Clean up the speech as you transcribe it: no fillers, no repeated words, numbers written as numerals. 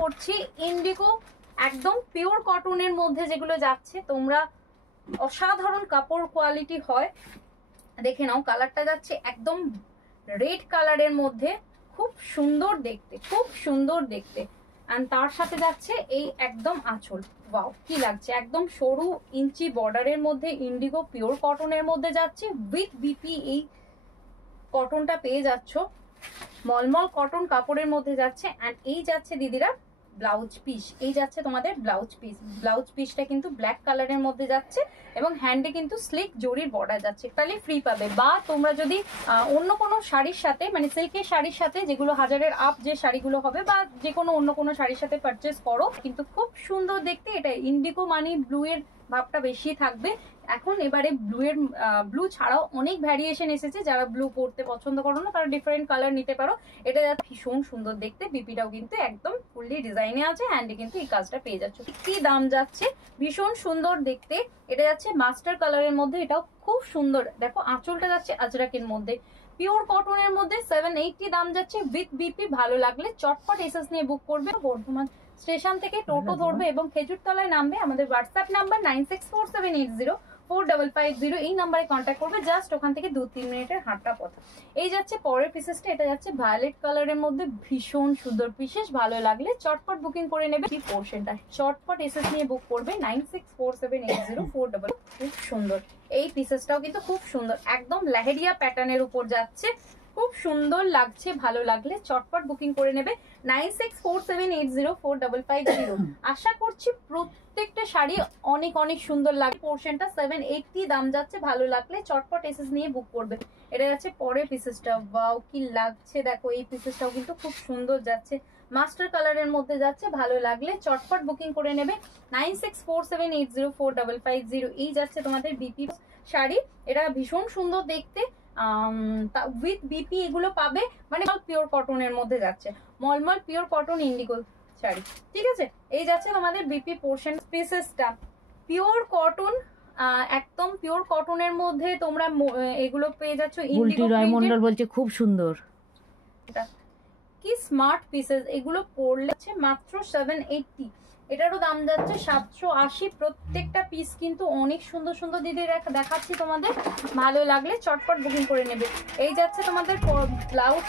করছি ইন্ডিগো একদম পিওর কটনের মধ্যে যেগুলো যাচ্ছে, তোমরা অসাধারণ কাপড় কোয়ালিটি হয়। দেখে নাও কালারটা যাচ্ছে একদম রেড কালারের মধ্যে, খুব সুন্দর দেখতে, খুব সুন্দর দেখতে। আর তার সাথে যাচ্ছে এই একদম আঁচল, ওয়াও কি লাগছে, একদম সরু ইঞ্চি বর্ডারের মধ্যে ইন্ডিগো পিওর কটনের মধ্যে যাচ্ছে উইথ বিপি। এই কটনটা পেয়ে যাচ্ছ, মলমল কটন কাপড়ের মধ্যে যাচ্ছে। অ্যান্ড এই যাচ্ছে দিদিরা ব্লাউজ পিস, এই যাচ্ছে তোমাদের ব্লাউজ পিস। ব্লাউজ পিসটা কিন্তু ব্ল্যাক কালারের মধ্যে যাচ্ছে এবং হ্যান্ডে কিন্তু স্লিক জরির বর্ডার যাচ্ছে, তাহলে ফ্রি পাবে। বা তোমরা যদি অন্য কোনো শাড়ির সাথে, মানে সিল্কের শাড়ির সাথে যেগুলো হাজারের আপ যে শাড়িগুলো হবে, বা যে কোনো অন্য কোনো শাড়ির সাথে পারচেস করো, কিন্তু খুব সুন্দর দেখতে। এটা ইন্ডিগো মানে ব্লু এর ভাবটা বেশি থাকবে। এখন এবারে ব্লু ছাড়াও অনেক ভ্যারিয়েশন এসেছে, যারা ব্লু পরতে পছন্দ করো না তারা ডিফারেন্ট কালার নিতে পারো। এটা যাচ্ছে ভীষণ সুন্দর দেখতে, বিপিটাও কিন্তু একদম ফুললি ডিজাইনে আছে, হ্যান্ডে কিন্তু এই কাজটা পেয়ে যাচ্ছে। কি দাম যাচ্ছে, ভীষণ সুন্দর দেখতে। এটা যাচ্ছে মাস্টার কালারের মধ্যে, এটাও খুব সুন্দর। দেখো আঁচলটা যাচ্ছে আজরাকের মধ্যে, পিওর কটনের মধ্যে 780 দাম যাচ্ছে উইথ বিপি। ভালো লাগলে চটপট এসএস নিয়ে বুক করবে। বর্ধমান স্টেশন থেকে টোটো ধরবে এবং খেজুরতলায় নামবে। আমাদের হোয়াটসঅ্যাপ নাম্বার 9647804550, এই নাম্বারে কন্ট্যাক্ট করবে। জাস্ট ওখান থেকে 2-3 মিনিটের হাঁটা পথ। এই যাচ্ছে পরের পিসেসটা, এটা যাচ্ছে ভায়োলেট কালারের মধ্যে, ভীষণ সুন্দর পিসেস। ভালো লাগলে চটপট বুকিং করে নেবে। এই পোর্শনটা চটপট এসএস নিয়ে বুক করবে 9647804550। খুব সুন্দর এই পিসেসটাও কিন্তু খুব সুন্দর, একদম লেহেরিয়া প্যাটার্নের উপর যাচ্ছে, খুব সুন্দর লাগছে। ভালো লাগলে চটপট বুকিং করে নেবে 9647804550। আশা করছি প্রত্যেকটা শাড়ি অনেক অনেক সুন্দর লাগে। পোর্শনটা 780 দাম যাচ্ছে, ভালো লাগলে চটপট এসএস নিয়ে বুক করবে। এটা যাচ্ছে পরের পিসেসটা, ওয়াও কি লাগছে দেখো। এই পিসেসটাও কিন্তু খুব সুন্দর যাচ্ছে, মাস্টার কালারের মধ্যে যাচ্ছে। ভালো লাগলে চটপট বুকিং করে নেবে 9647804550। এই যাচ্ছে তোমাদের বিপি শাড়ি, এটা ভীষণ সুন্দর দেখতে উইথ বিপি। এগুলো পাবে মানে পিওর কটনের মধ্যে যাচ্ছে, মলমল পিওর কটন ইন্ডিগো শাড়ি, ঠিক আছে। এই যাচ্ছে তোমাদের বিপি পোর্শন পিসেসটা, পিওর কটন, একদম পিওর কটনের মধ্যে তোমরা এগুলো পেয়ে যাচ্ছ। ইন্ডিগো রায়মন্ডল বলছে খুব সুন্দর, কি স্মার্ট পিসেস। এগুলো পরলে মাত্র 780, এটারও দাম যাচ্ছে 780। প্রত্যেকটা পিস কিন্তু অনেক সুন্দর সুন্দর দিদি দেখাচ্ছি তোমাদের। ভালো লাগলে চটপট বুকিং করে নেবে। এই যাচ্ছে তোমাদের ব্লাউজ